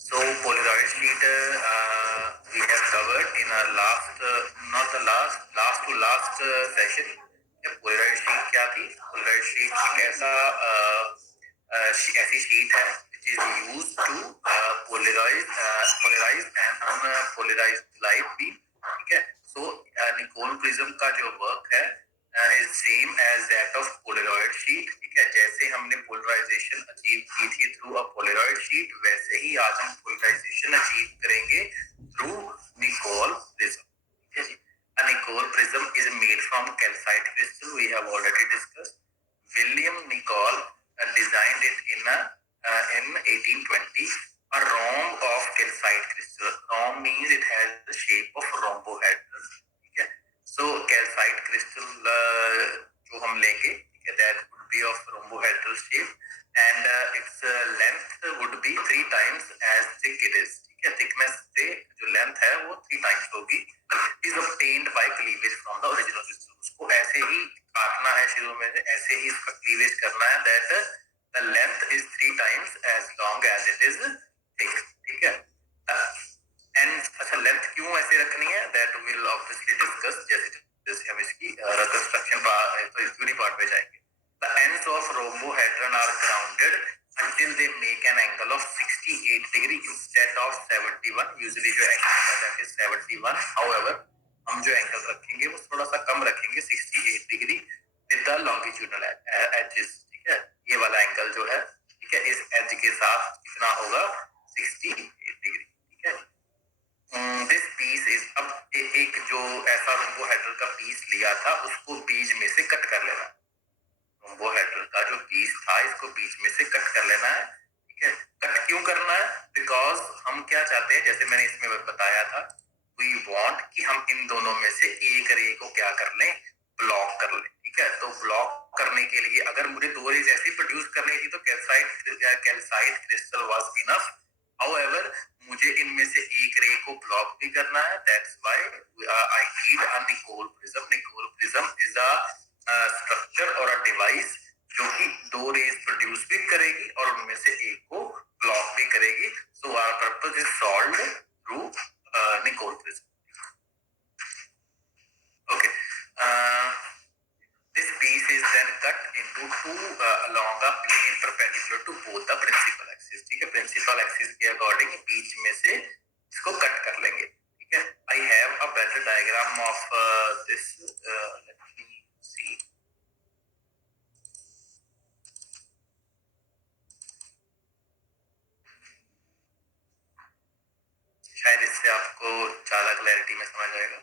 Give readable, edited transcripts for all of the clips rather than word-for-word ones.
So Polaroid sheet we have covered in our last, not the last to last session. Polaroid sheet क्या थी? Polaroid sheet एक ऐसी sheet है which is used to polarize and unpolarize light beam. ठीक है? So Nicol prism का जो work है is same as that of Polaroid sheet. ठीक है, जैसे हमने पोलराइजेशन अचीव की थी थ्रू अ पोलराइड शीट, वैसे ही आज हम पोलराइजेशन अचीव करेंगे थ्रू निकोल प्रिज्म. ठीक है जी. A Nicol prism is made from calcite crystal. We have already discussed. William Nicol designed it in 1820. A rhomb of calcite crystal. Rhomb means it has the shape of rhombohedron. ठीक है. So calcite crystal जो हम लेंगे, ठीक है, that would be of rhombohedral shape and its length would be 3 times as thick it is. ठीक है, thickness से जो length है वो 3 times होगी. Is obtained by cleavage from the original crystal. उसको ऐसे ही काटना है शुरू में, ऐसे ही इसका cleavage करना है, that the length is 3 times as long as it is thick. ठीक है. एंड अच्छा, लेंथ क्यों ऐसे रखनी है, दैट विल ऑब्वियसली डिस्कस जैसे जैसे हम इसकी रिकंस्ट्रक्शन तो थ्योरी पार्ट पे जाएंगे. The ends of rhombohedron are grounded until they make an angle of 68 degree instead of 71. usually जो एंगल है दैट इज 71. however हम जो एंगल रखेंगे वो थोड़ा सा कम रखेंगे, 68 degree with the longitudinal edges. ठीक है, ये वाला एंगल जो है, ठीक है, इस एज के साथ कितना होगा, 68 डिग्री. ठीक है. दिस पीस इज, अब एक जो ऐसा रोम्बोहेड्रल का पीस लिया था उसको बीच में से कट कर लेना. रोम्बोहेड्रल का जो पीस था इसको बीच में से कट कर लेना है. ठीक है, कट क्यों करना है, बिकॉज हम क्या चाहते हैं, जैसे मैंने इसमें बताया था, वी वांट कि हम इन दोनों में से एक रे को क्या कर लें, ब्लॉक कर लें. ठीक है, तो ब्लॉक करने के लिए अगर मुझे 2 रेज ऐसी प्रोड्यूस करनी थी तो calcite crystal was enough. However, मुझे इनमें से एक रे को ब्लॉक भी करना है. That's why I need a Nicol prism. Nicol prism is a structure or a device जो कि 2 रेज प्रोड्यूस भी करेगी और उनमें से एक को ब्लॉक भी करेगी. So our purpose is solved through Nicol prism. Okay. This piece is then cut into two along a plane perpendicular to both the principal axis. ठीक है, principal axis के अकॉर्डिंग बीच में से इसको कट कर लेंगे. ठीक है, I have a better diagram of this. Let me see. शायद इससे आपको ज्यादा क्लैरिटी में समझ आएगा.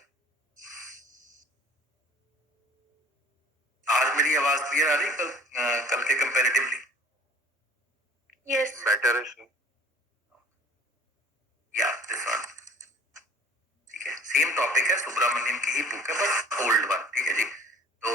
आज मेरी आवाज क्लियर आ रही है कल के कंपैरेटिवली? यस, बेटर है. या दिस वन. ठीक है, सेम टॉपिक है, सुब्रमण्यम की ही बुक है बट ओल्ड वन. ठीक है जी. तो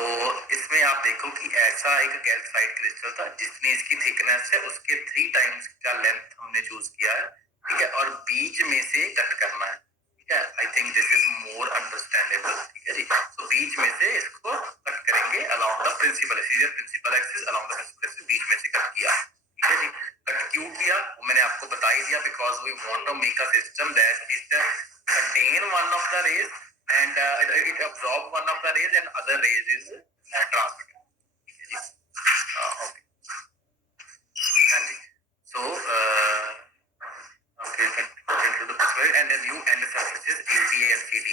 इसमें आप देखो कि ऐसा एक कैल्साइट क्रिस्टल था जितनी इसकी थिकनेस है उसके 3 टाइम्स का लेंथ हमने चूज किया है. ठीक है, और बीच में से कट करना है. ठीक है, I think this is more understandable. ठीक है जी. तो बीच में से इसको कट करेंगे along the principal axis along the principal axis, बीच में से कट किया. ठीक है जी. कट क्यों किया वो मैंने आपको बता ही दिया, because we want to make a system that it contain one of the rays and it absorb one of the rays and other rays is transmitted. Okay. And so okay, into the picture and the new end surfaces AB and CD.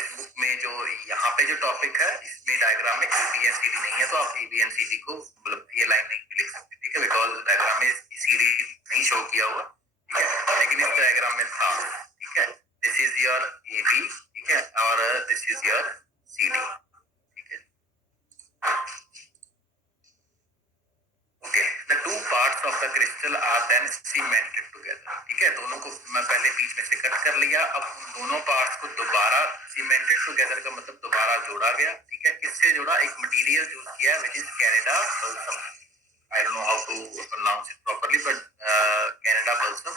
इस book में जो यहाँ पे जो topic है इसमें diagram में AB and CD नहीं है, तो आप AB and CD को मतलब ये लाइन नहीं लिख सकते. ठीक है, बिकॉज डायग्राम में CD नहीं शो किया हुआ. ठीक है, लेकिन इस डायग्राम में था. ठीक है, दिस इज योर AB. ठीक है, और दिस इज योर CD. ठीक है. Okay, the two parts of the crystal are then cemented together. ठीक है, दोनों को मैं पहले बीच में से कट कर लिया. अब दोनों पार्ट्स को दोबारा सीमेंटेड टुगेदर का मतलब दोबारा जोड़ा गया. ठीक है, किससे जोड़ा, एक मटेरियल यूज किया which is Canada balsam. I don't know how to pronounce it properly but Canada balsam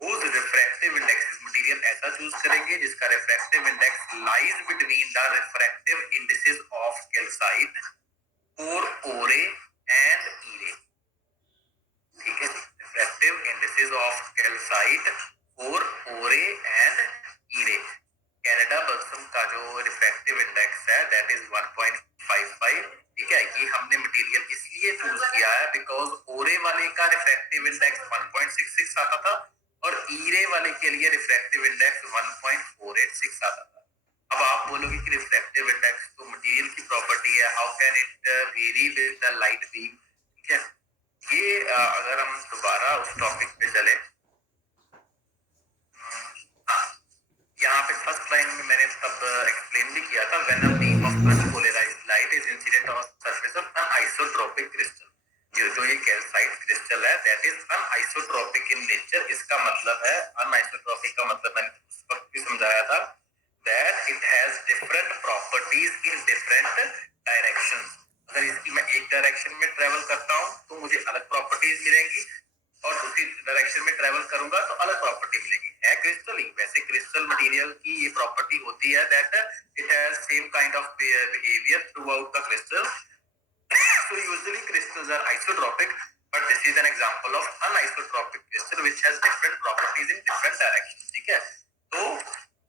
whose refractive index is material ऐसा चूज करेंगे जिसका refractive index lies between the refractive indices of calcite और O ray and E ray. ठीक है, refractive indices of calcite for Ore and Ire. Canada balsam का जो refractive index है that is 1.55, ठीक है। ये हमने मटेरियल इसलिए चूज किया है बिकॉज ओरे वाले का रिफ्रैक्टिव इंडेक्स 1.66 आता था और ईरे वाले के लिए रिफ्रैक्टिव इंडेक्स 1.486 आता था। अब आप बोलोगे कि रिफ्रैक्टिव इंडेक्स तो मटेरियल की प्रॉपर्टी है, how can it very with the light beam, ठीक है। ये अगर हम दोबारा उस टॉपिक पे चले, यहाँ पे फर्स्ट लाइन में मैंने तब एक्सप्लेन भी किया था, when a beam of unpolarised light is incident on surface of an isotropic crystal, जो ये कैल्साइट क्रिस्टल है that is anisotropic in nature. इसका मतलब है अनआइसोट्रोपिक का मतलब मैंने उस वक्त भी समझाया था that it has different properties in different directions. अगर इसकी मैं एक डायरेक्शन में ट्रेवल करता हूँ तो मुझे अलग प्रॉपर्टीज मिलेंगी और दूसरी डायरेक्शन में ट्रेवल करूंगा तो अलग प्रॉपर्टी मिलेगी। है क्रिस्टल ही, वैसे क्रिस्टल मटेरियल की ये प्रॉपर्टी होती है that it has same kind of behaviour through out the crystal. So usually crystals are isotropic, but this is an example of anisotropic crystal which has different properties in different directions, ठीक है। तो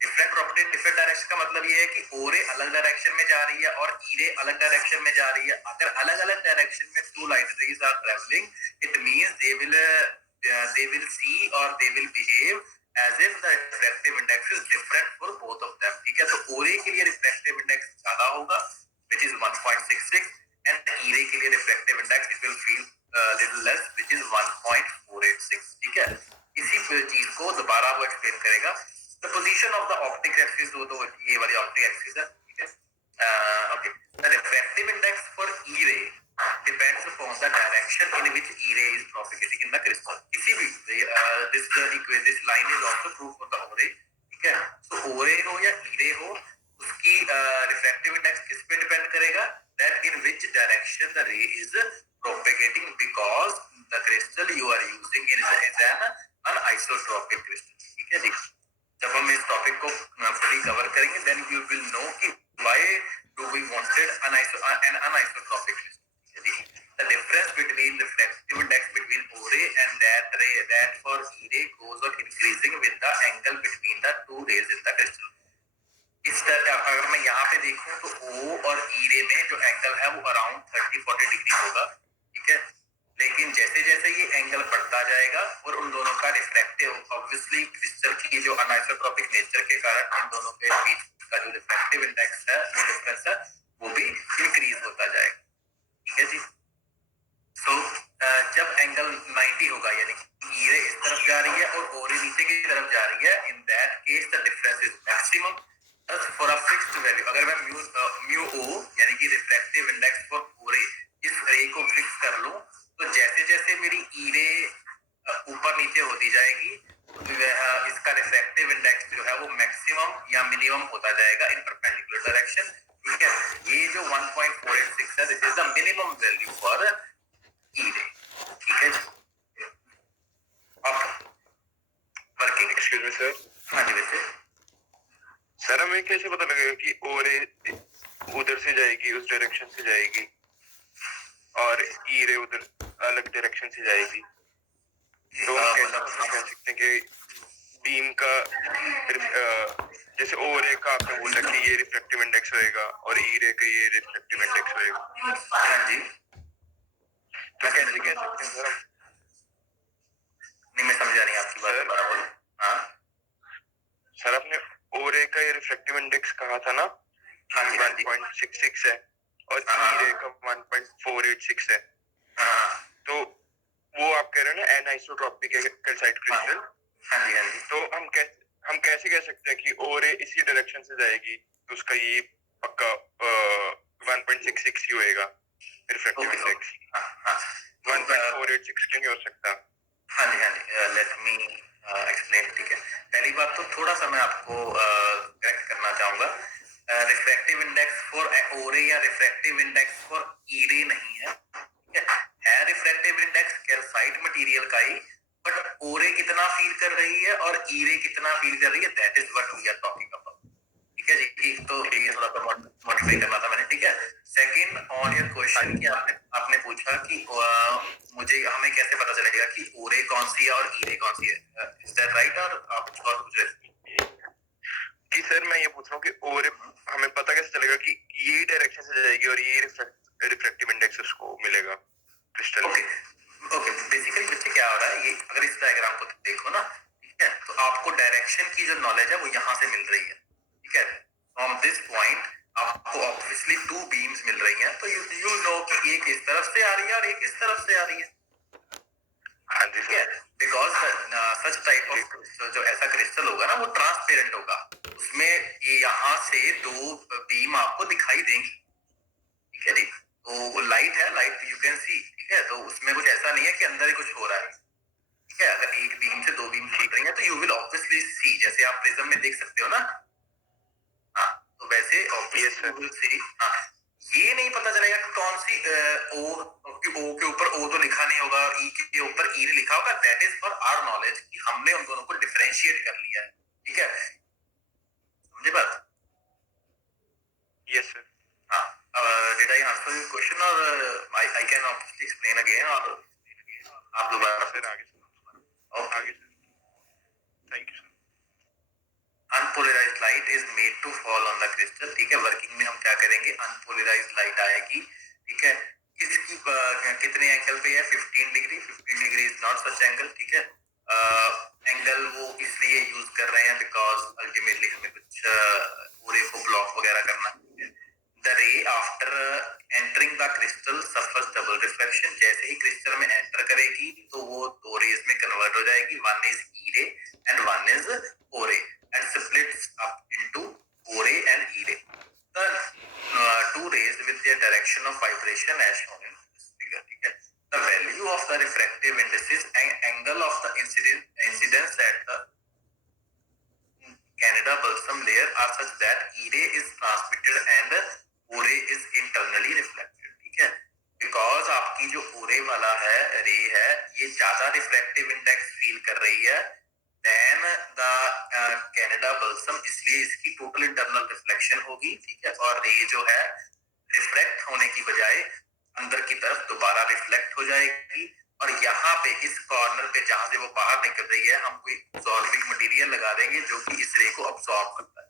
different property in different direction का मतलब ये है कि ओरे अलग डायरेक्शन में जा रही है और ईरे अलग डायरेक्शन में जा रही है। अगर अलग अलग डायरेक्शन में two light rays are traveling, it means they will see or they will behave as if the refractive index is different for both of them, ठीक है। तो ओरे के लिए refractive index ज्यादा होगा which is 1.66 and ईरे के लिए refractive index it will feel little less which is 1.486, ठीक है। इसी चीज को दोबारा वो एक्सप्लेन करेगा। The position of the optic axis, तो ये वाली ऑप्टिक एक्सिस है, ठीक है। Okay, the refractive index for E ray depends upon the direction in which E ray is propagating in the crystal. किसी भी this line is also true for the O ray, ठीक है। सो ओरे हो या ईरे हो, उसकी रिफ्रैक्टिव इंडेक्स किस पे डिपेंड करेगा, that in which direction the ray is propagating, because the crystal you are using is an anisotropic crystal, ठीक है जी। जब हम इस टॉपिक को पूरी कवर करेंगे then you will know कि why do we wanted an anisotropic crystal, ठीक है जी। The difference between refractive index between Ore and that ray, that for E ray goes on increasing with the angle between the two rays in the crystal। इस तरह अगर मैं यहाँ पे देखूं तो O और ईरे में जो एंगल है वो अराउंड 30-40 डिग्री होगा, ठीक है। लेकिन जैसे जैसे ये एंगल बढ़ता जाएगा और उन दोनों का रिफ्रैक्टिव, ऑब्वियसली क्रिस्टल की जो अनाइसोट्रोपिक नेचर के कारण इन दोनों के बीच का जो रिफ्रैक्टिव इंडेक्स है, वो डिफरेंस है, वो भी इंक्रीज होता जाएगा, ठीक है जी। सो जब एंगल 90 होगा यानी कि ईरे इस तरफ जा रही है और ओरे नीचे की तरफ जा रही है, in that case the difference is maximum for a fixed value. अगर मैं म्यू ओ यानी कि रिफ्रैक्टिव इंडेक्स फॉर ओरे इस रे को फिक्स कर लूं तो जैसे जैसे मेरी ईरे ऊपर नीचे होती जाएगी इसका रिफ्रैक्टिव इंडेक्स जो है वो मैक्सिमम या मिनिमम होता जाएगा इन परपेंडिकुलर डायरेक्शन, ठीक है। ये जो 1.486 है this is the minimum value for E ray, ठीक है। अब वर्किंग, एक्सक्यूज मी सर। हाँ जी वैसे सर हमें कैसे पता लगेगा कि ओरे उधर से जाएगी, उस डायरेक्शन से जाएगी और ईरे उधर अलग डायरेक्शन से जाएगी? तो हम कैसे कह सकते हैं कि बीम का जैसे ओरे का आपने बोला कि ये रिफ्लेक्टिव इंडेक्स होएगा और ईरे का ये रिफ्लेक्टिव इंडेक्स होएगा? हाँ जी, तो कैसे कह सकते हैं सर हम? नहीं मैं समझा नहीं आपकी बात, दोबारा बोलो। हाँ सर आपने ओरे का ये रिफ्लेक्टिव इंडेक्स कहा था ना, हाँ जी, 1.66 है और ईरे का 1.486 है। तो वो आप कह रहे हैं ना एनाइसोट्रोपिक कैल्साइट क्रिस्टल। हाँ जी हाँ जी। तो हम कैसे कह सकते हैं कि ओरे इसी डायरेक्शन से जाएगी तो उसका ये पक्का 1.66 ही होएगा रिफ्लेक्टिव इंडेक्स। 1.486 क्यों नहीं हो सकता? हाँ जी हाँ जी, लेट मी एक्सप्लेन, ठीक है। पहली बात तो थोड़ा सा मैं आपको करेक्ट करना चाहूंगा, रिफ्रैक्टिव इंडेक्स फॉर ओरे या रिफ्रैक्टिव इंडेक्स फॉर ईरे नहीं है, ठीक है रिफ्रैक्टिव इंडेक्स कैल्साइट मटेरियल का ही, बट ओरे कितना फील कर रही है और ईरे कितना फील कर रही है that is what we are talking about, ठीक है जी, एक तो ये थोड़ा सा मॉडिफाई करना था मैंने, ठीक है। सेकंड ऑन योर क्वेश्चन कि आपने पूछा कि मुझे हमें कैसे पता चलेगा कि ओरे कौन सी है और ईरे कौन सी है, इज दैट राइट? और आप कुछ और पूछ रहे थे कि सर मैं ये पूछ रहा हूँ कि ओरे हमें पता कैसे चलेगा कि ये डायरेक्शन से जाएगी और ये रिफ्रैक्टिव इंडेक्स उसको मिलेगा क्रिस्टल? ओके, बेसिकली बच्चे क्या हो रहा है, ये अगर इस डायग्राम को देखो ना, ठीक है, तो आपको डायरेक्शन की जो नॉलेज है वो यहाँ से मिल रही है, ठीक है। फ्रॉम दिस पॉइंट आपको ऑब्वियसली 2 बीम्स मिल रही हैं, तो यू नो कि एक इस तरफ से आ रही है और एक इस तरफ से आ रही है। हाँ जी sir. Because such type of जो ऐसा क्रिस्टल होगा ना वो ट्रांसपेरेंट होगा, उसमें ये यहाँ से 2 बीम आपको दिखाई देंगी, ठीक है जी। तो लाइट है, लाइट यू कैन सी, ठीक है, तो उसमें कुछ ऐसा नहीं है कि अंदर ही कुछ हो रहा है, ठीक है। अगर एक बीम से 2 बीम निकल रही है तो यू विल ऑब्वियसली सी, जैसे आप प्रिज्म में देख सकते हो ना, हाँ, तो वैसे ऑब्वियसली यू विल सी। हाँ, ये नहीं पता चलेगा कि कौन सी ओ के ऊपर ओ तो लिखा नहीं होगा और ई के ऊपर ई लिखा होगा, that is for our knowledge कि हमने उन दोनों को डिफरेंशिएट कर लिया है, ठीक है, समझे बात? Yes sir. हाँ, did I answer your question और I can obviously explain again, और आप दोबारा सर आगे okay. Thank you sir. Unpolarized light is made to fall on the crystal, ठीक है। वर्किंग में हम क्या करेंगे, अनपोलराइज्ड लाइट आएगी, ठीक है। इसकी कितने एंगल पे है, 15 degree. 15 degree is not such angle, ठीक है। एंगल वो इसलिए यूज कर रहे हैं बिकॉज अल्टीमेटली हमें कुछ पूरे को ब्लॉक वगैरह करना है। द रे after entering the crystal suffers double reflection, जैसे ही क्रिस्टल में एंटर करेगी तो वो 2 रेज में कन्वर्ट हो जाएगी, वन इज ई रे एंड वन इज ओ रे, and splits up into O ray and E ray. The 2 rays with their direction of vibration as shown in this figure, ठीक है। The value of the refractive indices and angle of the incidence at the Canada balsam layer are such that E ray is transmitted and O ray is internally reflected, ठीक है। Because आपकी जो O ray वाला है रे है, ये ज्यादा रिफ्रैक्टिव इंडेक्स फील कर रही है देन द कैनेडा बल्सम, इसलिए इसकी टोटल इंटरनल रिफ्लेक्शन होगी, ठीक है। और रे जो है रिफ्लेक्ट होने की बजाय अंदर की तरफ दोबारा रिफ्लेक्ट हो जाएगी, और यहाँ पे इस कॉर्नर पे जहां से वो बाहर निकल रही है हम कोई अब्सॉर्बिंग मटेरियल लगा देंगे जो कि इस रे को अब्सॉर्ब करता है।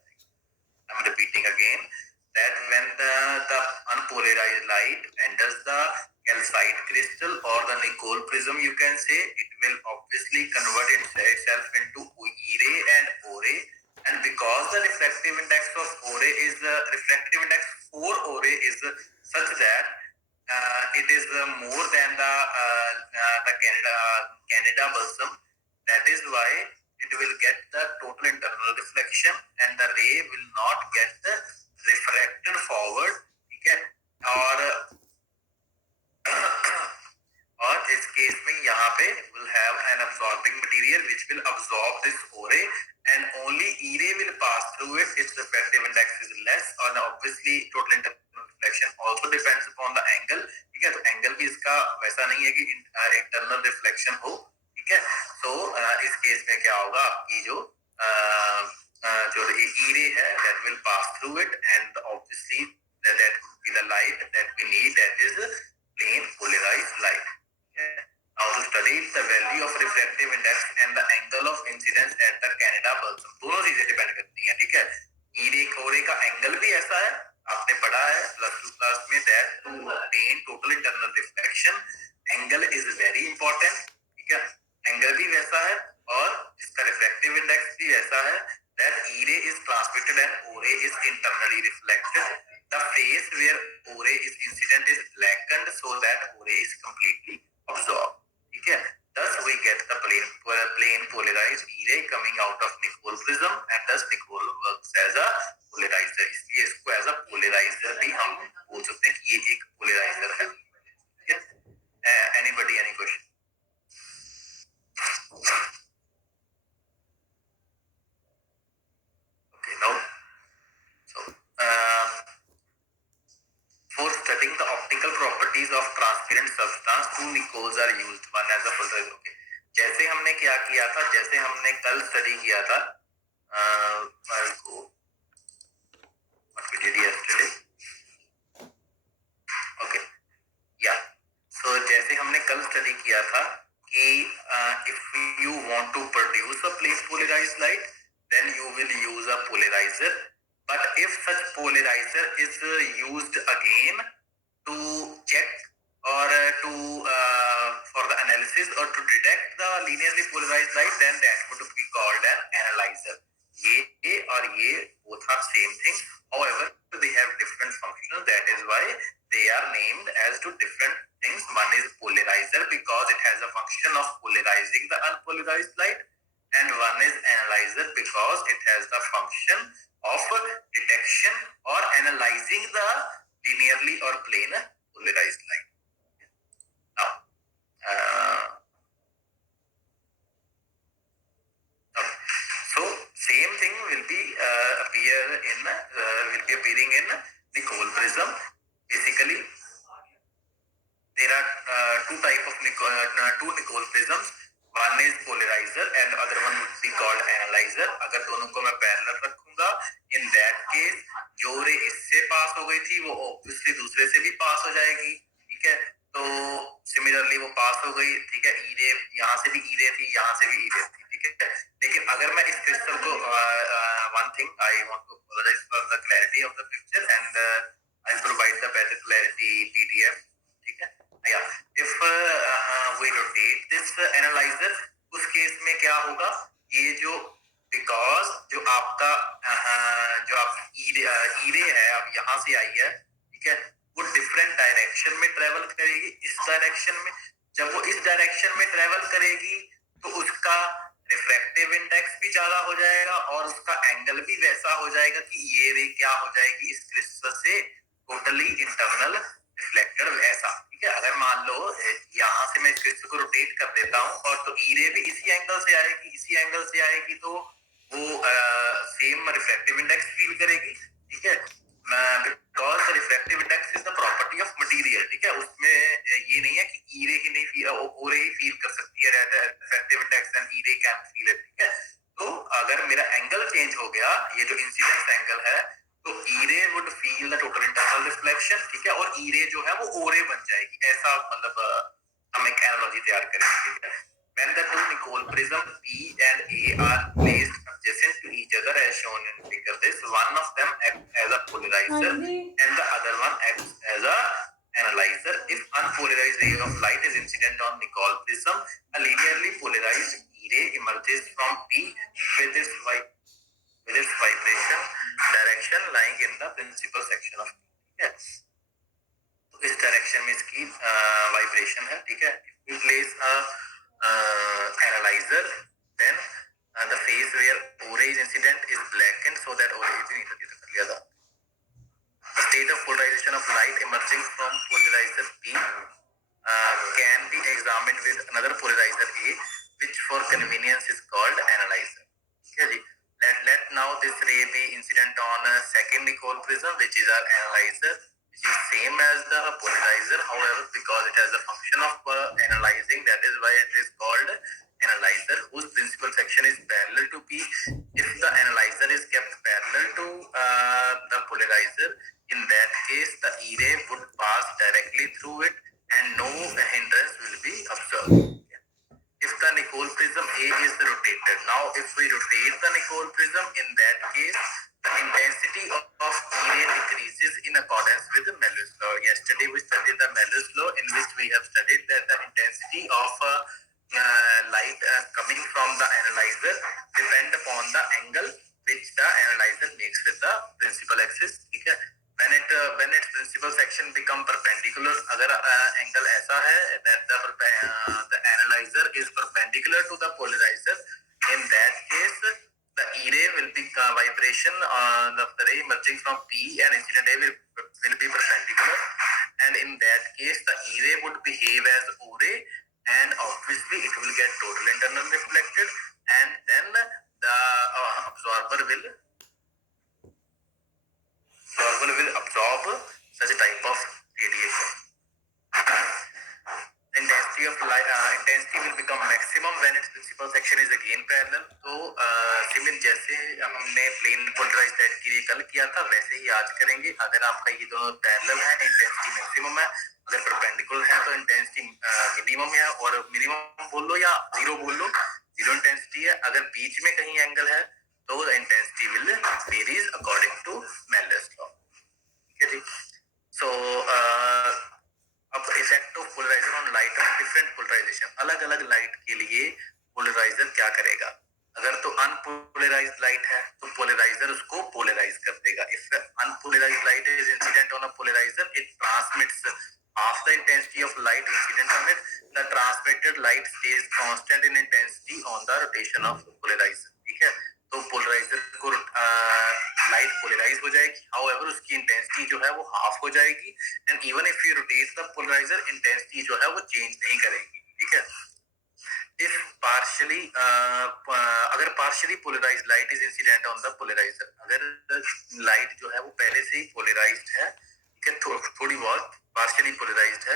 I am repeating again that when the unpolarized light enters the calcite crystal or the Nicol prism, you can say, it will obviously convert itself into E ray and O ray, and because the refractive index of O ray is the refractive index for O ray is such that it is more than the Canada balsam, that is why it will get the total internal reflection and the ray will not get the refracted forward, ठीक है। और इस case में यहाँ पे will have an absorbing material which will absorb this O ray and only E ray will pass through it. Its refractive index is less and obviously total internal reflection also depends upon the angle, ठीक है। तो angle भी इसका वैसा नहीं है कि internal reflection हो, ठीक है। तो इस केस में क्या होगा, आपकी जो जो E ray है that will pass through it and obviously that would be the light that we need, that is plane polarized light. Now to study the value of refractive index and the angle of incidence at the Canada balsam, दोनों चीजें depend करती हैं, ठीक है। E ray O ray का angle भी ऐसा है, आपने पढ़ा है +2 क्लास में, that to obtain total internal reflection angle is very important, ठीक है। एंगल भी वैसा है और इसका रिफ्रैक्टिव इंडेक्स भी वैसा है, that E ray is transmitted and O ray is internally reflected. The phase where O ray is incident is blackened so that O ray is completely absorbed, ठीक है। Thus we get the plane polarized E ray coming out of Nicol prism and thus Nicol works as a polarizer, इसलिए इसको as a polarizer भी हम बोल सकते हैं कि ये एक polarizer है, ठीक है। Anybody any question? Okay, now so for studying the optical properties of transparent substance, 2 Nicols are used, one as a polarizer. Okay, जैसे हमने क्या किया था, जैसे हमने कल स्टडी किया था को did yesterday. Okay, yeah. So जैसे हमने कल स्टडी किया था कि if you want to produce a place polarized light, then you will use a polarizer. But if such polarizer is used again to check or for the analysis or to detect the linearly polarized light, then that would be called an analyzer. ये और ये both are same thing. However, they have different functions. That is why they are named as two different things. One is polarizer because it has a function of polarizing the unpolarized light, and one is analyzer because it has the function of detection or analyzing the linearly or plane polarized light. Now, so same thing will be appearing in Nicol prism. Basically, there are two Nicol prisms. One is polarizer and other one would be called analyzer. अगर दोनों को मैं parallel रखूंगा, in that case जो रे इससे पास हो गई थी वो obviously दूसरे से भी पास हो जाएगी, ठीक है? तो सिमिलरली वो पास हो गई, ठीक है? ई रे यहाँ से भी ई रे थी, यहाँ से भी ई रे थी, ठीक है? लेकिन अगर मैं इस क्रिस्टल को one thing I want to apologize for the clarity of the picture and I'll provide the better clarity PDF, ठीक है? Yeah, if we rotate this analyzer, उस केस में क्या होगा? ये जो because जो आपका जो आप ई रे है, अब यहाँ से आई है, ठीक है? वो डिफरेंट डायरेक्शन में ट्रेवल करेगी. इस डायरेक्शन में जब वो इस डायरेक्शन में ट्रेवल करेगी तो उसका रिफ्रैक्टिव इंडेक्स भी ज्यादा हो जाएगा और उसका एंगल भी वैसा हो जाएगा कि ये रे क्या हो जाएगी इस क्रिस्टल से टोटली इंटरनल रिफ्लेक्टेड वैसा, ठीक है? अगर मान लो यहाँ से मैं इस क्रिस्टल को रोटेट कर देता हूँ और तो ई रे भी इसी एंगल से आएगी, तो वो सेम रिफ्रैक्टिव इंडेक्स फील करेगी, ठीक है? Because the refractive index is the property of material, ठीक है? उसमें ये नहीं है कि ई रे ही नहीं फील, ओ रे ही फील कर सकती है रिफ्रैक्टिव इंडेक्स एंड ई रे कैन फील इट, ठीक है? तो अगर मेरा एंगल चेंज हो गया, ये जो इंसिडेंस एंगल है, तो ई रे would feel the total internal reflection, ठीक है? और ई रे जो है वो ओ रे बन जाएगी. ऐसा मतलब हम एक एनालॉजी तैयार करेंगे, ठीक है? When the two Nicol prism P and A are placed adjacent to each other as shown in figure this, one of them acts as a polarizer and the other one acts as a analyzer. If unpolarized ray of light is incident on Nicol prism, a linearly polarized E ray emerges from P with its vibration direction lying in the principal section of P. Yes. तो इस direction में इसकी vibration है, ठीक है? If we place a analyzer, then the phase where O ray is incident is blackened so that O ray is नहीं था. The state of polarization of light emerging from polarizer P can be examined with another polarizer A, which for convenience is called analyzer. Okay, let now this ray be incident on a second Nicol prism, which is our analyzer, which is same as the polarizer. However, because it has a function of analyzing, that is why it is called analyzer, whose principal section is parallel to P. If the analyzer is kept parallel to the polarizer, in that case the E ray would pass directly through it and no hindrance will be observed. If the Nicol prism A is rotated, now if we rotate the Nicol prism, in that case the intensity of E ray decreases in accordance with the Mellus law. Yesterday we studied the Mellus law, in which we have studied that the intensity of light coming from the analyzer depend upon the angle which the analyzer makes with the principal axis, ठीक है? When its principal section become perpendicular, अगर angle ऐसा है that the analyzer is perpendicular to the polarizer, in that case the E ray will be vibration the ray emerging from P and incident ray will be perpendicular, and in that case the E ray would behave as O ray and obviously it will get total internal reflected, and then the absorber will absorb such a type of radiation. intensity of light intensity will become maximum when its principal section is again parallel. तो similar जैसे हमने plane polarised light के लिए कल किया था वैसे ही आज करेंगे. अगर आपका ये दोनों पैरेलल है इंटेंसिटी मैक्सिमम है, अगर परपेंडिकुलर है तो इंटेंसिटी मिनिमम है, और मिनिमम बोल लो या जीरो बोल लो, जीरो इंटेंसिटी है. अगर बीच में कहीं एंगल है तो intensity will varies according to Malus law. ठीक है जी. सो अब effect of polariser on light of different polarisation. अलग अलग लाइट के लिए पोलराइजर क्या करेगा. अगर तो अनपोलराइज्ड लाइट है तो पोलराइजर उसको पोलराइज कर देगा. If unpolarised light is incident on a polariser it transmits half the intensity of light incident on it. The transmitted light stays constant in intensity on the rotation of polarizer. ठीक है. तो polariser को light polarise हो जाएगी, however उसकी intensity जो है वो हाफ हो जाएगी. And even if you rotate the polariser intensity जो है वो चेंज नहीं करेगी. ठीक है. इफ पार्शियली अगर partially polarised light is incident on the polariser, अगर लाइट जो है वो पहले से ही पोलराइज्ड है, ठीक है, थोड़ी बहुत partially polarized है,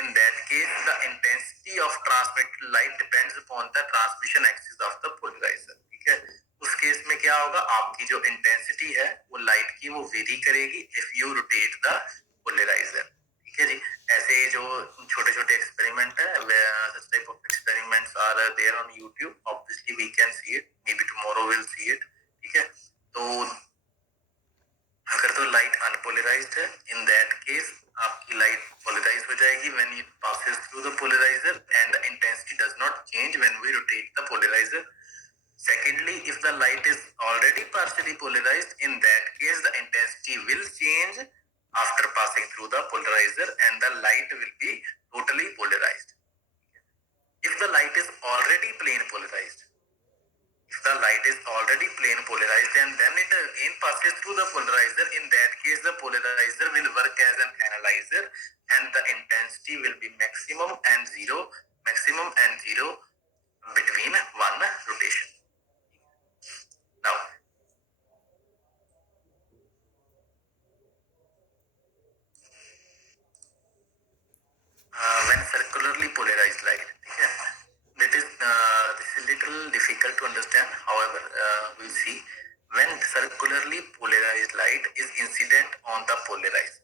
in that case the intensity of transmitted light depends upon the transmission axis of the polarizer. ठीक है. उस केस में क्या होगा, आपकी जो इंटेंसिटी है वो लाइट की वो वेरी करेगी if you rotate the polariser. ठीक है जी. ऐसे जो छोटे छोटे एक्सपेरिमेंट है, such type of experiments are there on YouTube. Obviously we can see it, maybe tomorrow we'll see it. ठीक है. तो अगर तो लाइट अनपोलराइज्ड है, इन दैट केस आपकी लाइट पोलराइज हो जाएगी when it passes through the polariser and the intensity does not change when we rotate the polariser. Secondly, if the light is already partially polarized, in that case the intensity will change after passing through the polarizer and the light will be totally polarized. If the light is already plane polarized, if the light is already plane polarized and then it again passes through the polarizer, in that case the polarizer will work as an analyzer and the intensity will be maximum and zero between one rotation. Now when circularly polarized light, okay, this is little difficult to understand, however we'll see. When circularly polarized light is incident on the polarizer,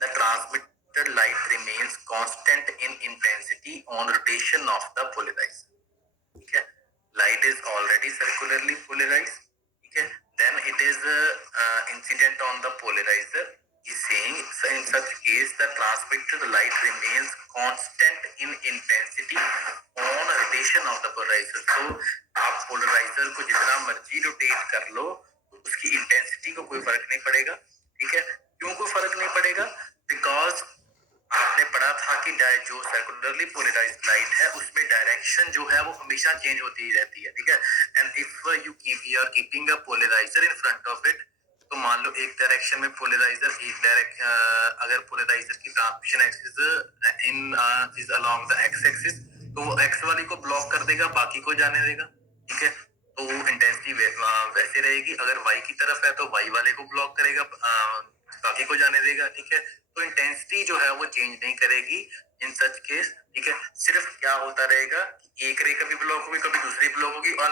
the transmitted light remains constant in intensity on rotation of the polarizer. Okay. Light is already circularly polarized, okay, then it is incident on the polarizer. Is saying so in such case the transmitted light remains constant in intensity on rotation of the polarizer. So आप polariser को जितना मर्जी rotate कर लो उसकी intensity को कोई फर्क नहीं पड़ेगा. ठीक है. क्यों कोई फर्क नहीं पड़ेगा? बिकॉज आपने पढ़ा था कि जो सर्कुलरली पोलराइज्ड लाइट है उसमें डायरेक्शन जो है वो हमेशा चेंज होती ही रहती है. ठीक है. And if you are keeping a polariser in front of it, तो मान लो एक डायरेक्शन में पोलराइजर अगर पोलराइजर की transmission axis is along the x axis, तो वो एक्स वाली को ब्लॉक कर देगा, बाकी को जाने देगा. ठीक है. तो इंटेंसिटी वैसे रहेगी. अगर वाई की तरफ है तो वाई वाले को ब्लॉक करेगा, बाकी को जाने देगा. ठीक है. तो इंटेंसिटी जो है वो चेंज नहीं करेगी इन सच केस. ठीक है. सिर्फ क्या होता रहेगा कि एक रे कभी ब्लॉक होगी, कभी दूसरी ब्लॉक होगी, और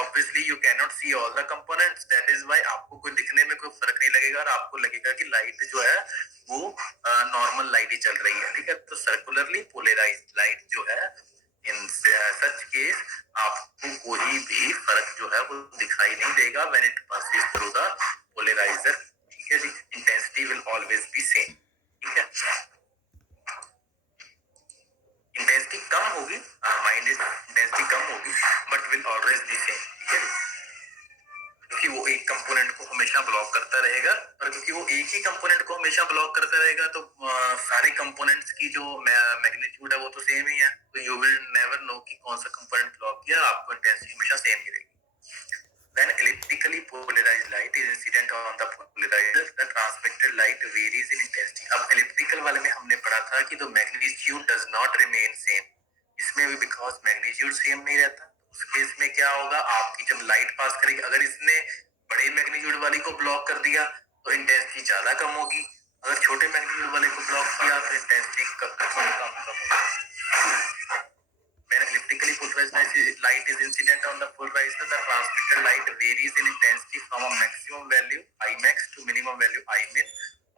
obviously you can not see all the components. That is why आपको कोई दिखने में कोई फर्क नहीं लगेगा और आपको लगेगा कि लाइट जो है वो नॉर्मल लाइट ही चल रही है. ठीक है. तो सर्कुलरली पोलराइज्ड लाइट जो है इन सच केस आपको कोई भी फर्क जो है वो दिखाई नहीं देगा when it passes through the polariser. ठीक है जी. Intensity will always be same. ठीक है. इंटेंसिटी कम होगी, माइंड इज इंटेंसिटी कम होगी but will always be same. ठीक है. क्योंकि वो एक कंपोनेंट को हमेशा ब्लॉक करता रहेगा, और क्योंकि वो एक ही कंपोनेंट को हमेशा ब्लॉक करता रहेगा तो सारे कंपोनेंट्स की जो मैग्नीट्यूड है वो तो सेम ही है. तो यू विल नेवर नो कि कौन सा कंपोनेंट ब्लॉक किया, आपको इंटेंसिटी हमेशा सेम ही रहेगी. When elliptically polarized light is incident on the polarizer, the transmitted light varies in intensity. अब elliptical वाले में हमने पढ़ा था कि the magnitude does not remain same. इसमें भी because magnitude same नहीं रहता, उस केस में क्या होगा, आपकी जब लाइट पास करेगी, अगर इसने बड़े मैग्नीट्यूड वाली को ब्लॉक कर दिया तो इंटेंसिटी ज्यादा कम होगी, अगर छोटे मैग्नीट्यूड वाले को ब्लॉक किया तो इंटेंसिटी कम होगा। When elliptically polarized light is incident on the polarizer, the transmitted light varies in intensity from a maximum value Imax to minimum value Imin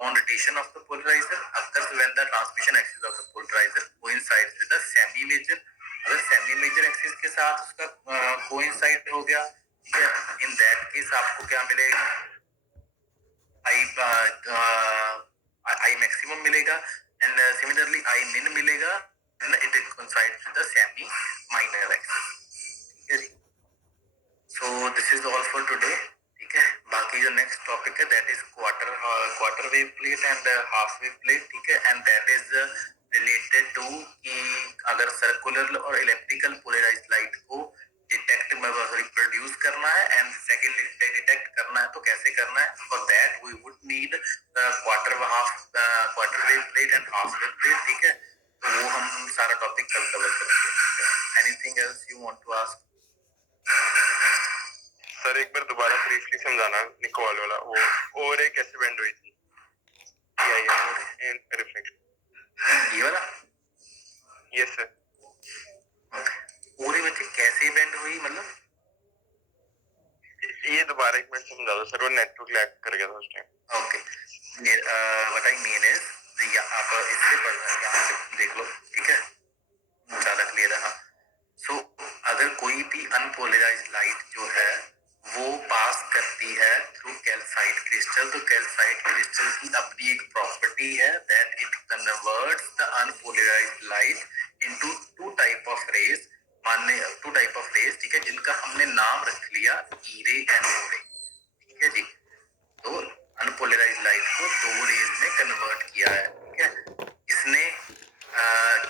on rotation of the polarizer occurs when the transmission axis of the polarizer coincides with the semi-major। अगर semi major axis के साथ उसका coincide हो गया, ठीक है, in that case आपको क्या मिलेगा, आई मैक्सिमम मिलेगा एंड सिमिलरली आई मिन मिलेगा, it coincides with the semi minor axis। ठीक है जी, so this is all for today. ठीक है, बाकी जो नेक्स्ट टॉपिक है that is quarter wave plate and half wave plate. ठीक है, and that is related to कि अगर सर्कुलर और इलेक्ट्रिकल पोलराइज्ड लाइट को डिटेक्ट रिप्रोड्यूस करना है एंड सेकेंडली डिटेक्ट करना है तो कैसे करना है। For that we would need quarter wave plate and half wave plate. ठीक है, तो वो हम सारा टॉपिक कल कवर करेंगे। Anything else you want to ask? Sir एक बार दोबारा ब्रीफली समझाना, निकोल वाला वो और एक कैसे बेंड हुई थी इन रिफ्लेक्शन, ये वाला? Yes sir. पूरे बच्चे कैसे बेंड हुई मतलब? ये दोबारा एक मिनट समझा दो सर, वो नेटवर्क लैग कर गया था उस time. Okay, what I mean is आप इससे पढ़ रहे हैं, यहाँ से देख लो। ठीक है, ज्यादा क्लियर है। हाँ, सो अगर कोई भी अनपोलराइज्ड लाइट जो है वो पास करती है थ्रू कैल्साइट क्रिस्टल, तो कैल्साइट क्रिस्टल की अपनी एक प्रॉपर्टी है that it converts the unpolarised light into two type of rays, मानने टू टाइप ऑफ रेज, ठीक है, जिनका हमने नाम रख लिया ई रे एंड ओ रे। ठीक है जी, तो अनपोलराइज्ड लाइट को दो रेज में कन्वर्ट किया है। ठीक है, इसने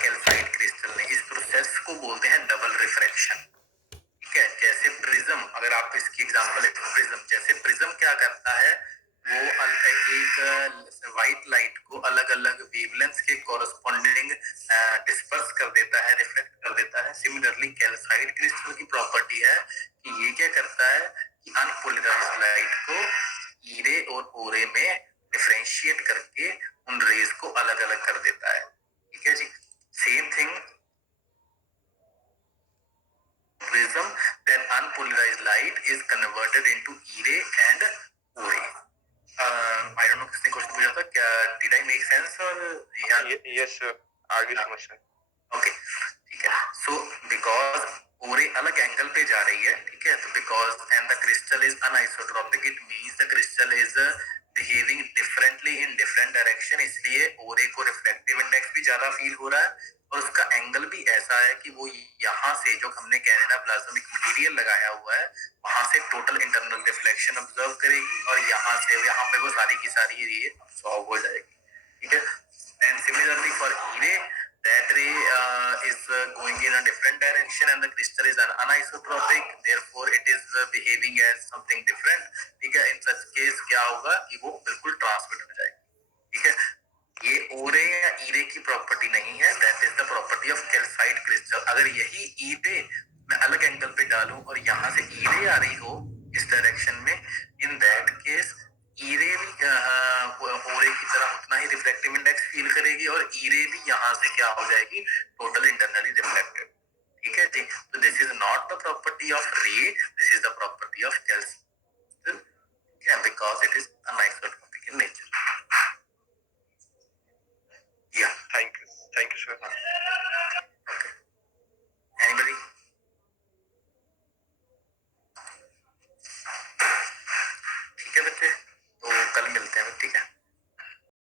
कैल्साइट क्रिस्टल ने, इस प्रोसेस को बोलते हैं डबल रिफ्रैक्शन। ठीक है, जैसे प्रिज्म, अगर आप इसकी एग्जांपल प्रिज्म, जैसे प्रिज्म क्या करता है, वो एक व्हाइट लाइट को अलग अलग वेवलेंथ के कॉरस्पॉन्डिंग डिस्पर्स कर देता है, रिफ्लेक्ट कर देता है। सिमिलरली कैल्साइट क्रिस्टल की प्रॉपर्टी है कि ये क्या करता है कि अनपोलराइज्ड लाइट को ई रे और ओ रे में डिफरेंशिएट करके उन रेज को अलग अलग कर देता है। ठीक है जी, same thing prism, then unpolarized light is converted into E ray and O ray। I don't know किसने क्वेश्चन पूछा था, क्या did I make sense और यस सर, आगे समझते हैं। ओके, ठीक है, सो बिकॉज O ray अलग एंगल पे जा रही है, ठीक है, तो because and the crystal is anisotropic, it means the crystal is behaving differently in different direction, इसलिए O ray को रिफ्लेक्टिव इंडेक्स भी ज्यादा फील हो रहा है और उसका एंगल भी ऐसा है कि वो यहाँ से जो हमने कैनेडा प्लाज्मिक मटेरियल लगाया हुआ है वहां से टोटल इंटरनल रिफ्लेक्शन ऑब्जर्व करेगी और यहाँ से यहाँ पे वो सारी की सारी रे अब्सॉर्ब हो जाएगी। ठीक है, एंड सिमिलरली फॉर ई रे, that ray is going in a different direction and the crystal is an anisotropic, therefore it is behaving as something different। ठीक है, in such case क्या होगा कि वो बिल्कुल ट्रांसमिट हो जाएगी। ठीक है, ये ओ रे या ई रे की प्रॉपर्टी नहीं है, that is the property of calcite crystal. अगर यही ई रे मैं अलग एंगल पे डालूं और यहाँ से ई रे आ रही हो इस डायरेक्शन में, इन दैट केस ई रे भी ओ रे की तरह उतना ही रिफ्लेक्टिव इंडेक्स फील करेगी और ई रे भी यहाँ से क्या हो जाएगी, टोटल इंटरनली रिफ्लेक्टेड। ठीक है जी, तो this is not the property of ray, this is the property of calcite, because it is anisotropic in nature.